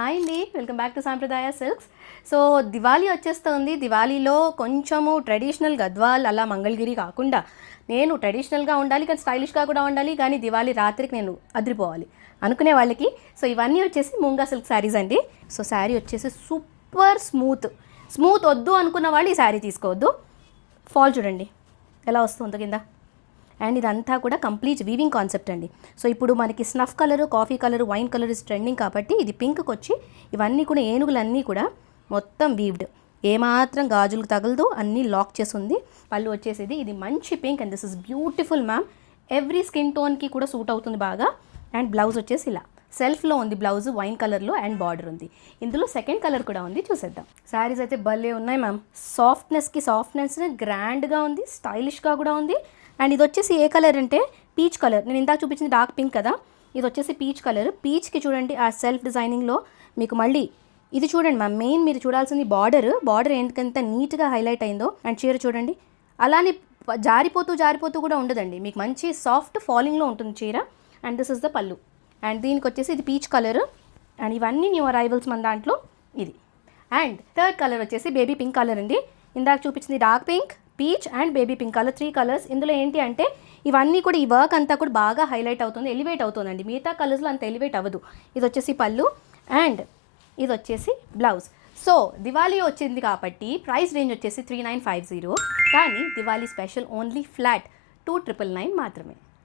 Hi అండి, welcome back to సాంప్రదాయ silks. So Diwali వచ్చేస్తుంది. దివాళీలో కొంచెము ట్రెడిషనల్ గద్వాల్ అలా మంగళగిరి కాకుండా నేను ట్రెడిషనల్గా ఉండాలి కానీ స్టైలిష్గా కూడా ఉండాలి, కానీ దివాళీ రాత్రికి నేను అదిరిపోవాలి అనుకునే వాళ్ళకి సో ఇవన్నీ వచ్చేసి మూంగా సిల్క్ శారీస్ అండి. సో శారీ వచ్చేసి సూపర్ స్మూత్ వద్దు అనుకున్న వాళ్ళు ఈ శారీ తీసుకోవద్దు. ఫాల్ చూడండి ఎలా వస్తుందో కింద. అండ్ ఇదంతా కూడా కంప్లీట్ వీవింగ్ కాన్సెప్ట్ అండి. సో ఇప్పుడు మనకి snuff colour, coffee colour, wine colour is trending కాబట్టి ఇది పింక్కి వచ్చి ఇవన్నీ కూడా ఏనుగులన్నీ కూడా మొత్తం వీవ్డ్, ఏమాత్రం గాజులకు తగలదు, అన్నీ లాక్ చేసి ఉంది. పళ్ళు వచ్చేసేది ఇది మంచి pink and this is beautiful ma'am. Every skin టోన్కి కూడా సూట్ అవుతుంది బాగా. అండ్ బ్లౌజ్ వచ్చేసి ఇలా సెల్ఫ్లో ఉంది, బ్లౌజ్ వైన్ కలర్లో అండ్ బార్డర్ ఉంది. ఇందులో సెకండ్ కలర్ కూడా ఉంది, చూసేద్దాం. శారీస్ అయితే భలే ఉన్నాయి మ్యామ్. సాఫ్ట్నెస్ గ్రాండ్గా ఉంది, స్టైలిష్గా కూడా ఉంది. అండ్ ఇది వచ్చేసి ఏ కలర్ అంటే పీచ్ కలర్. నేను ఇందాక చూపించింది డార్క్ పింక్ కదా, ఇది వచ్చేసి పీచ్ కలర్. పీచ్కి చూడండి ఆ సెల్ఫ్ డిజైనింగ్లో మీకు మళ్ళీ ఇది చూడండి మ్యామ్. మెయిన్ మీరు చూడాల్సింది బార్డర్ ఎందుకంత నీట్గా హైలైట్ అయిందో. అండ్ చీర చూడండి అలానే జారిపోతూ కూడా ఉండదండి, మీకు మంచి సాఫ్ట్ ఫాలింగ్లో ఉంటుంది చీర. అండ్ దిస్ ఇస్ ద పళ్ళు. అండ్ దీనికి వచ్చేసి ఇది పీచ్ కలర్. అండ్ ఇవన్నీ న్యూ అరైవల్స్ మన దాంట్లో ఇది. అండ్ థర్డ్ కలర్ వచ్చేసి బేబీ పింక్ కలర్ అండి. ఇందాక చూపించింది dark pink, peach and baby pink colour, 3 colours. ఇందులో ఏంటి అంటే ఇవన్నీ కూడా ఈ వర్క్ అంతా కూడా బాగా హైలైట్ అవుతుంది, ఎలివేట్ అవుతుందండి. మిగతా కలర్స్లో అంత ఎలివేట్ అవ్వదు. ఇది వచ్చేసి పళ్ళు అండ్ ఇది వచ్చేసి బ్లౌజ్. సో దివాళీ వచ్చింది కాబట్టి ప్రైస్ రేంజ్ వచ్చేసి 3950, కానీ దివాళీ స్పెషల్ ఓన్లీ ఫ్లాట్ 2999 మాత్రమే.